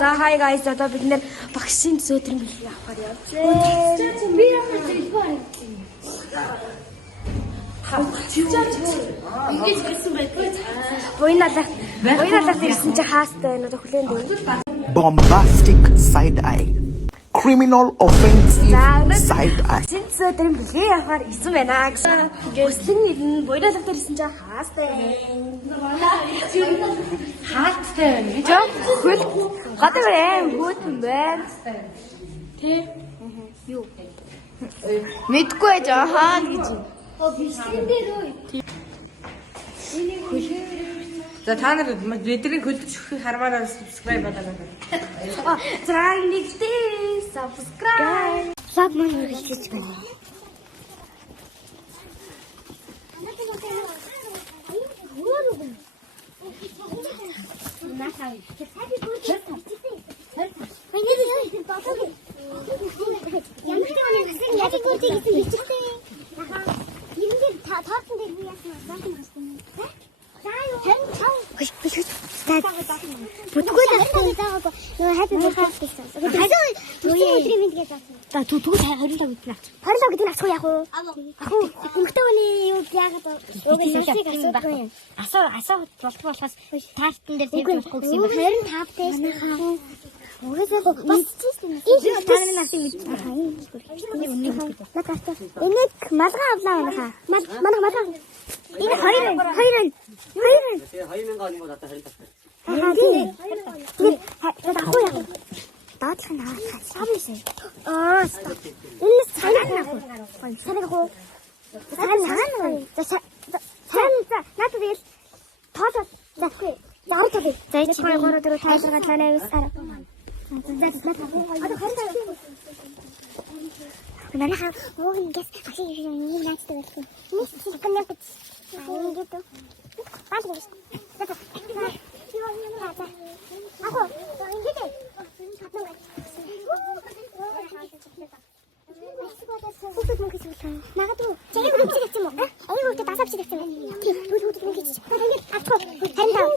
За hi guys, одоо бид нэр багшийн зөөдрөн бэлгийг авахаар явчихлаа. Би ямар телефон ингэж ирсэн байдаг. Буйналах ирсэн чи хаастай байна уу хүлээн дээ. Bombastic side eye. Criminal offensive side eye. Зөөдрөн бэлгийг авахаар ирсэн байна гэсэн. Өслөн ирнэ. Буйналах ирсэн чи хаастай. Хаастай байна. Жоо хөл гадаг аим хөтөн байна. Тэ? Юу? Мэдгүй жаа хаа гэж. Бичлэн дээр үү? За та нар бидний хөдөлж өгөх хармаараа subscribe болоо. Зрааг нэгтэй subscribe. Сад мөн хэлж байна. Асаа болохоос таартан дээр тийм болохгүй гэсэн юм байна. 25 тест. Угсаа бас тийм энэ тааны насыг мэдээ. Энийг малгай авлаа манайха. Малгай. Энэ 2 2000 оны надад харин тавтай. Ахуу яах вэ? Даадлах нь аваад савлаа. Энэ санаа. Надад ил тоолоо. Заахгүй. Заавал. За чи 2 3 4 5 6 7 8 Манайха оо ингээс багшийн юм яачдаг байлгүй. Нэг секунд гэж. Ингээд. Бааш гэж. Ахоо ингээд. Магадгүй. Чагийг үгүй гэсэн юм уу? Аюу хөтө дасавч гэсэн юм. Тийм. Хөтө үгүй гэж. Тэгээд авчих. Харин таа.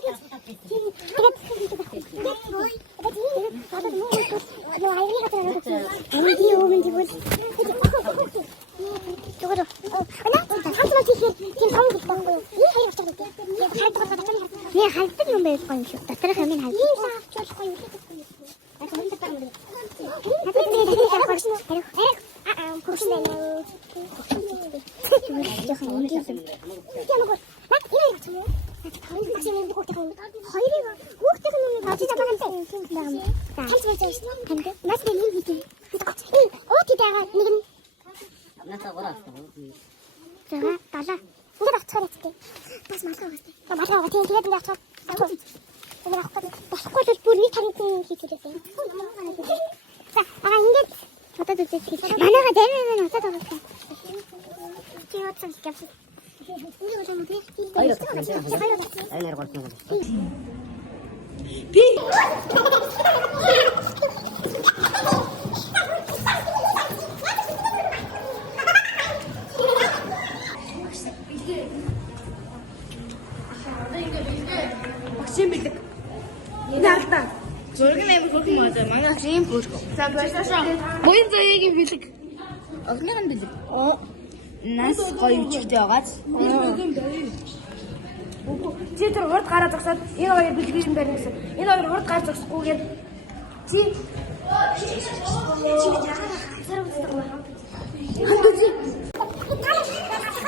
Багшийн бэлэг. Энэ алдаа. Зураг нэмэр хөрхөн мод манай тийм бүр. За баярлалаа. Буян заяагийн бэлэг. Огнын бэлэг. Нас гоё үчигтэй байгааз. Чи тэр хурд гараа зогсоод энэ хоёр бэлгийг юм барина гэсэн. Энэ хоёр хурд гар зогсохгүйгээр чи яагаад